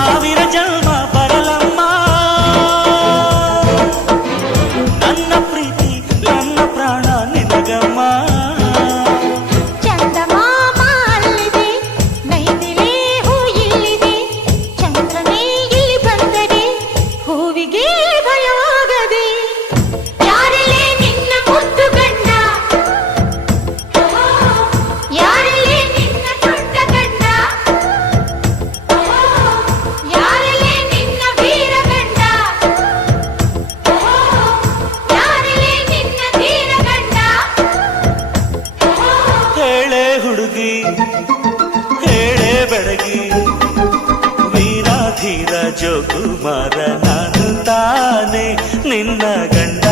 ಸಾವಿರ ಜನ್ಮ ಬರಲಮ್ಮ ನನ್ನ ಪ್ರೀತಿ ನನ್ನ ಪ್ರಾಣ ನಿನಗಮ್ಮ ಹುಡುಗಿ ಹೇಳೆ ಬೆಳಗಿ ವೀರಾಧೀರ ಜೋಕುಮಾರ ನಾನು ತಾನೆ ನಿನ್ನ ಗಂಡ